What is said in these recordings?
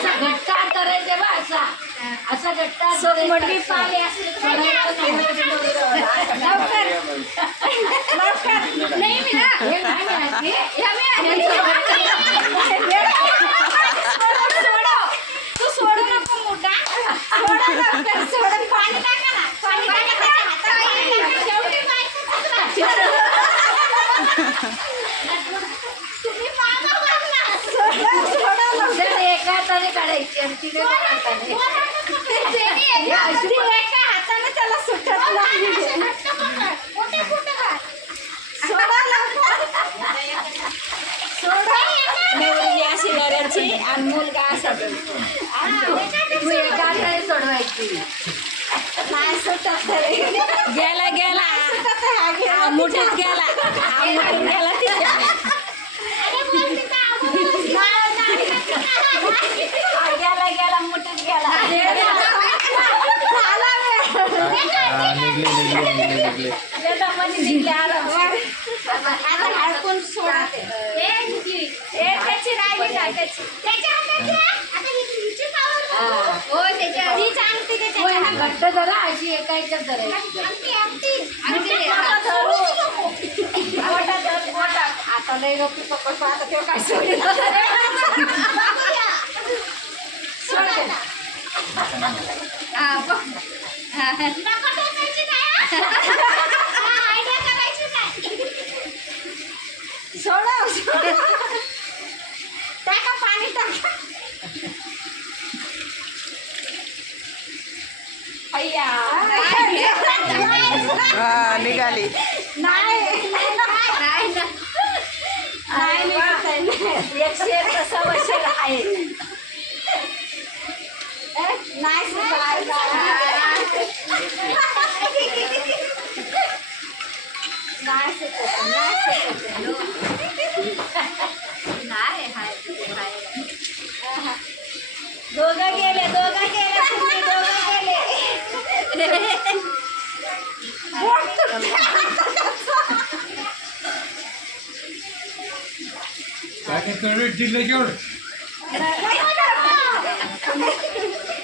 असा घट्ट हात करायचे बा असा असा घट्ट हात मोठी पाले असले लवकर लवकर नाही मी ना हे काय म्हणते सोडो तू सोडू नको मोठा सोडा लवकर सोड पाणी टाका ना पाणी टाका शेवटी तुम्ही मामा बघना सोडा लवकर एका हाताने काढायची आणि तिने एका हाताने त्याला सुटत नाही सोडा लवकर सोडा मुलगी अशी करायची आणि मुलगा असा तू एका हाताने सोडवायची नाही सुटत गेला गेला मुठीत गेला मुठीत गेला गेला गेला मुठीत गेला हडकून सोडते त्याची राहिली का त्याची घट्ट धरा अशी एका याच्यात धरायची आता नाही लोक पकड आता तेव्हा काय सोडलं सोडा टाका पाणी टाका निघाली नाही समस्या आहे नाही दोघं गेले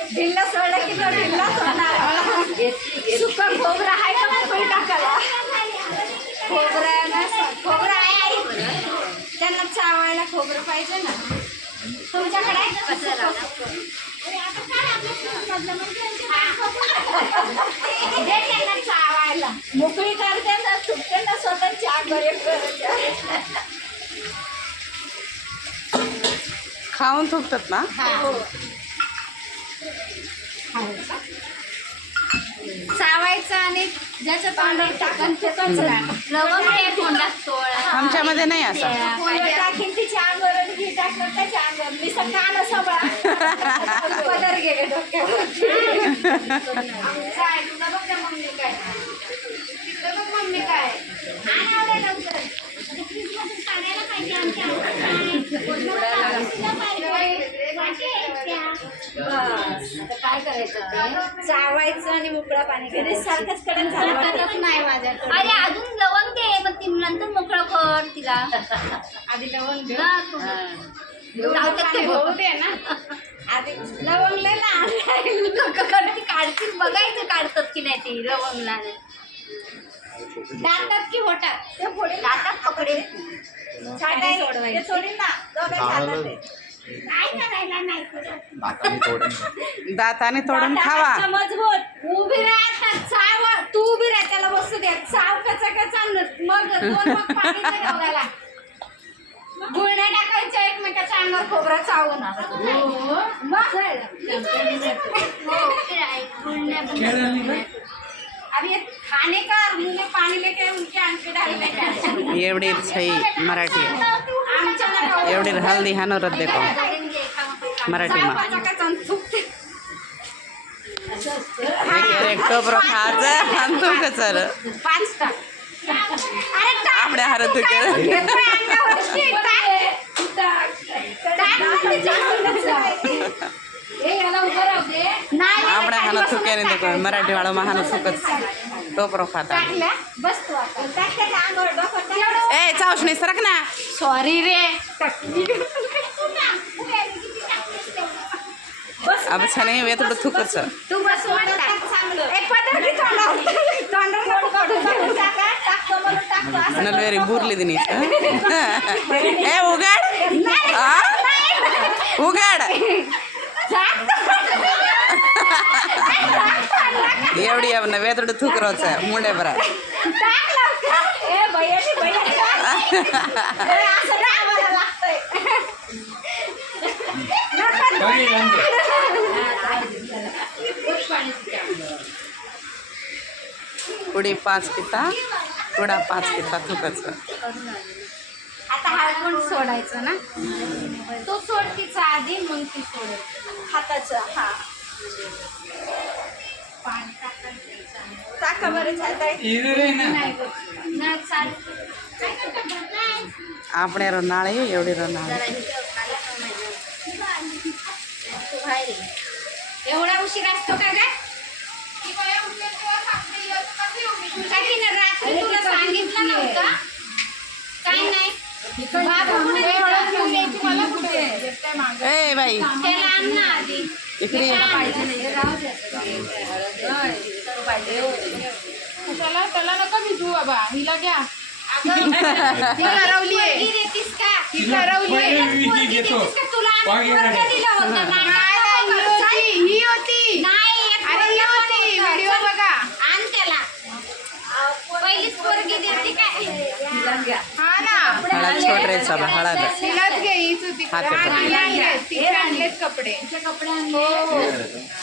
ढिल्ला सोडा की ढिल्ला सोडणार सुका खोबरा आहे का मग टाकायला खोबरा आहे आई त्यांना चावायला खोबरं पाहिजे ना तुमच्याकडे त्यांना चावायला मोकळी करते ना सुटते ना स्वतः चहा खाऊन थुकतात ना चावायचं आणि ज्याच्या तोंडात टाकून ते लवंग हे तोंडात आमच्यामध्ये नाही असं टाकीन तिच्या अंगावर घी टाकलं त्याच्या अंगावर मी सकाळ सगळा पदर गेले डोक्यावर तुला बघ मम्मी काय तिकडे बघ मम्मी काय आणावं लवकर पाण्याला पाहिजे आमच्या काय करायचं चावायचं आणि मोकळा पाणी सारखंच कडन झालं नाही माझ्याकडे अरे अजून लवंग दे मग ती नंतर मोकळं कर तिला आधी लवंग दे होऊ दे ना आधी लवंगले ना काढतील बघायचं काढतात की नाही ती लवंगला दातात की होतात ते फोडे दातात पकडे सोडवायचे सोडील ना काय करायला नाही दाताने तोडून खावा मजबूत उभी राहतात चाव तू उभी राह त्याला बसू दे चाव कचा मग दोन मग पाणी ठेवायला गुळण्या टाकायच्या एकमेकाच्या अंगावर खोबरा चावून अभी खाने का मुंह में पानी लेके उनके आंख पे डाल एवढी सही मराठी एवढी हल्दी हानोरत देखो मराठी में एक टोपरो खायचं आणि तू कचर आपल्या हार तू आपल्या हाना थुक्याने देखो मराठी वाला महान सुकत टोपरो खाता ए चावशणी सरक ना सॉरी रे अब छाने वेतड थुकच तू बस वाटला ए पदर की तोंडावर नको पडू. टाकतो म्हणून टाकतो असं नलवेरी बुरली दिनी ए उगाड आ? उगाड एवढी अब ना वेतड थुकरोच मुंडे बरा टाक लवकर. ए भैया असं नाही आम्हाला लागतंय. पुढे 5 पिता थोडा 5 पिता थुकच आता हळकुंड सोडायचं ना. तो सोड तिचा आधी मग ती सोडेल हाताचं. हा पाणी टाका बरं चालतंय. नाही गं. नाही चालेल. काय करता? आपणे रो नाळे एवढी रो नाळे एवढा उशीर असतो का ग? काय तिने रात्री तुला सांगितलं नव्हतं? काय नाही बाबा कुठे गेला? ए बाई त्याला आण ना आधी. इकडे ये. त्याला नका भिजू बाबा हिला घ्या पोरगी देतीस का? पोरगी देतीस का? तुला आम्ही पोरगं दिलं होतं. ही होती नाही, एक अरे ही पोरगं होती होतं. व्हिडिओ बघा आण त्याला. पहिलीच पोरगी देते काय? हा ना हळद छोट रे सब हळद तिलाच घे हीच होती हा, ते हा, पण. तिला आणले तिचे आणलेत कपडे तिचे कपडे आणले.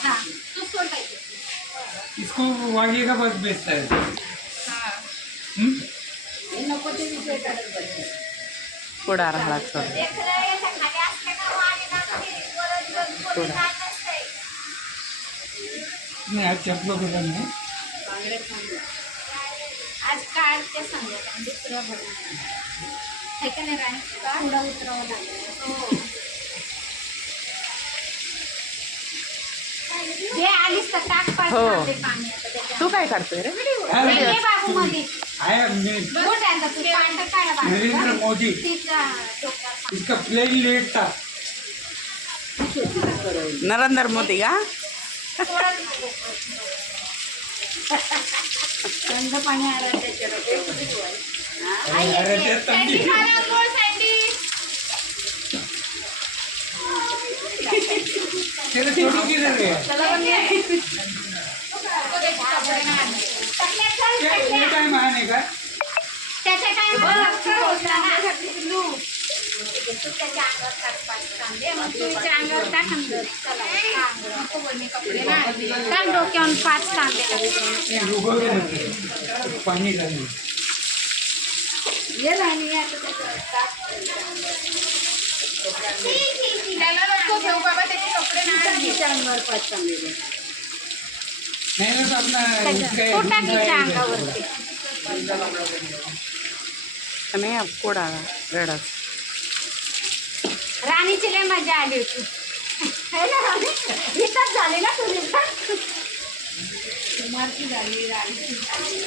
हा, तू सोड बाई. इसको वागे का बस बेचता है हा पुढा हळद छोट लेकरं याच्या खाली असले का वाणी लागते. पोरं पोरगी काय नसते. नहीं आज चप्पलों को नहीं आज कालच्या संध्याकाळी दुसऱ्या भरून हे का नाही राणी? पुढं उतरावं लागेल. जे आलीस तर टाक पाच हो. तांबे पाणी आता त्याच्यात. तू काय काढतोय रे ये बाबू मध्ये. आया कुठे आता तू पांढरं काढा बाबू. नरेंद्र मोदी तिचा डोक्यावर इसका प्लेन लेट था नरेंद्र मोदी का थोडंच नको. थंड पाणी आलं त्याच्यावर. अरे ते तंगी तेरे छोटू किधर गया ये टाइम आने का त्याच्या टाइमला होता ना. तू त्याच्या अंगावर टाक पाच कांदे. मग तू त्याच्या अंगावर टाक अंदर. चला, नको बोल, मी कपडे नाही. टाक डोक्यावरून 5 कांदे लागले. ये रुकोगे नहीं पानी डालने ये राणी आता त्याच्यावर टाक. त्याला नको घेऊ बाबा त्याचे कपडे नाही तिच्या अंगावर 5 कांदे दे. नहीं ना तो अपना तो टाक तिच्या अंगावरती. आणि पुढा रेडच राणीची लय मजा आली होती. है ना राणी? इथंच झाली ना तुझी पण? कुमारची झाली, राणीची झाली.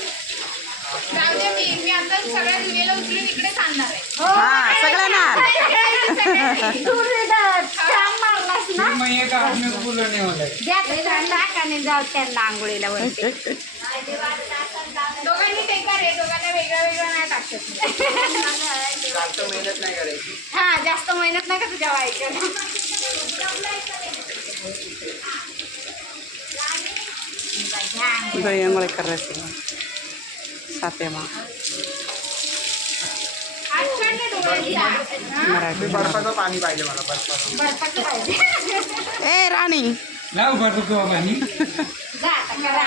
जाऊ दे मी आता सगळ्या दिवेला उचलून इकडेच आणणार आहे हो, हा सगळं ना तू छान मारलास ना. मैं ये का आदमी को बुलाने वाला है द्या त्याच्या टाकाने जाऊ त्यांना आंघोळीला वरती. दोघांनी ते का रे दोघांना वेगळं वेगळं नाही टाकत हा जास्त मेहनत नाही का तुझ्या बायकोला. तुझं अंघोळ करायचं साते मा आज छान नाही डोळ्याची मराठी बर्फाचं पाणी पाहिजे मला बर्फाचं बर्फाचं पाहिजे. ए राणी लाओ भर दो पानी जा आता करा.